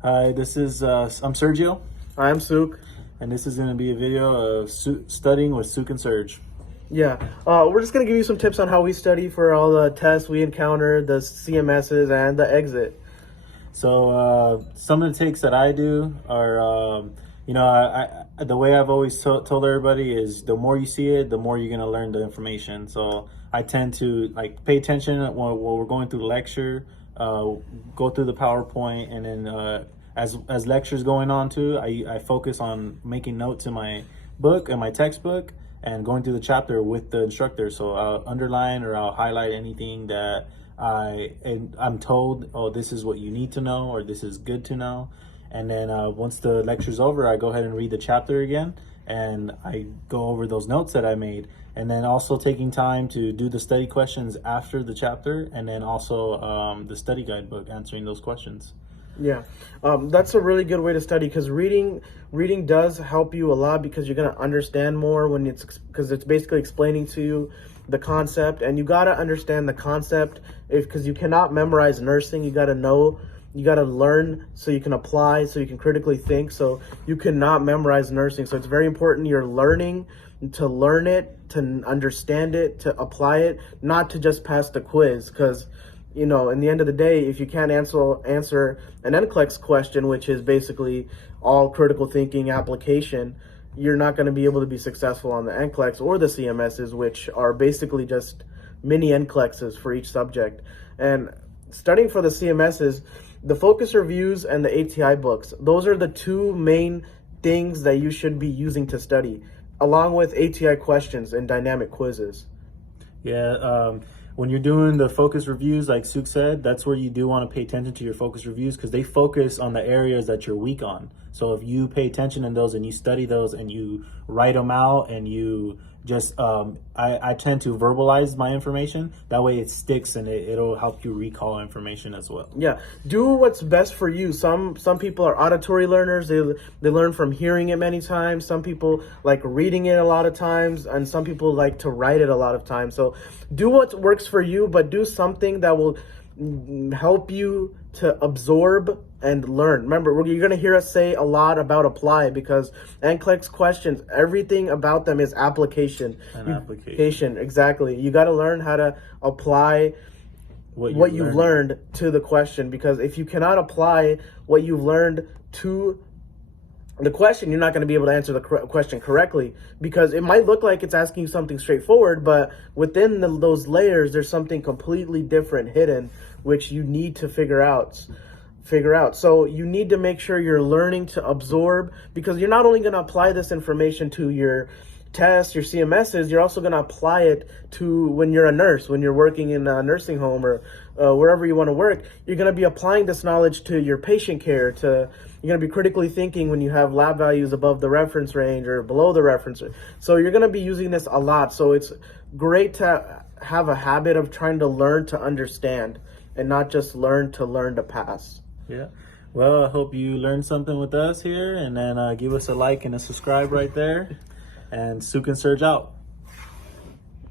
Hi, this is I'm Sergio, I'm Suk. and this is going to be a video of studying with Suk and Serg. Yeah, we're just gonna give you some tips on how we study for all the tests we encounter, the CMSs, and the exit. So some of the takes that I do are, I the way I've always told everybody is the more you see it, the more you're going to learn the information. So I tend to pay attention when we're going through the lecture, go through the PowerPoint, and then as lectures going on too, I focus on making notes in my book and my textbook and going through the chapter with the instructor. So I'll underline or I'll highlight anything that I'm told, oh, this is what you need to know, or this is good to know. And then once the lecture's over, I go ahead and read the chapter again, and I go over those notes that I made. And then also taking time to do the study questions after the chapter, and then also the study guidebook, answering those questions. Yeah, that's a really good way to study because reading does help you a lot because you're gonna understand more when because it's basically explaining to you the concept, and you gotta understand the concept because you cannot memorize nursing. You gotta know, you gotta learn so you can apply, so you can critically think. So you cannot memorize nursing. So it's very important you're learning to learn it, to understand it, to apply it, not to just pass the quiz because. In the end of the day, if you can't answer an NCLEX question, which is basically all critical thinking application, you're not going to be able to be successful on the NCLEX or the CMSs, which are basically just mini NCLEXs for each subject. And studying for the CMSs, the focus reviews and the ATI books, those are the two main things that you should be using to study, along with ATI questions and dynamic quizzes. Yeah, when you're doing the focus reviews, like Suk said, that's where you do want to pay attention to your focus reviews because they focus on the areas that you're weak on. So if you pay attention in those and you study those and you write them out and you just, I tend to verbalize my information. That way it sticks and it'll help you recall information as well. Yeah, do what's best for you. Some people are auditory learners. They learn from hearing it many times. Some people like reading it a lot of times, and some people like to write it a lot of times. So do what works for you, but do something that will help you to absorb and learn. Remember, you're going to hear us say a lot about apply because NCLEX questions, everything about them is application. Application. Exactly. You got to learn how to apply what you've learned to the question, because if you cannot apply what you've learned to the question, you're not going to be able to answer the question correctly, because it might look like it's asking you something straightforward, but within those layers there's something completely different hidden which you need to figure out. So you need to make sure you're learning to absorb, because you're not only going to apply this information to your tests, your CMSs, you're also going to apply it to when you're a nurse, when you're working in a nursing home or wherever you want to work. You're going to be applying this knowledge to your patient care, you're going to be critically thinking when you have lab values above the reference range or below the reference range. So you're going to be using this a lot. So it's great to have a habit of trying to learn to understand and not just learn to pass. Yeah. Well, I hope you learned something with us here, and then give us a like and a subscribe right there. And Suk and Serg out.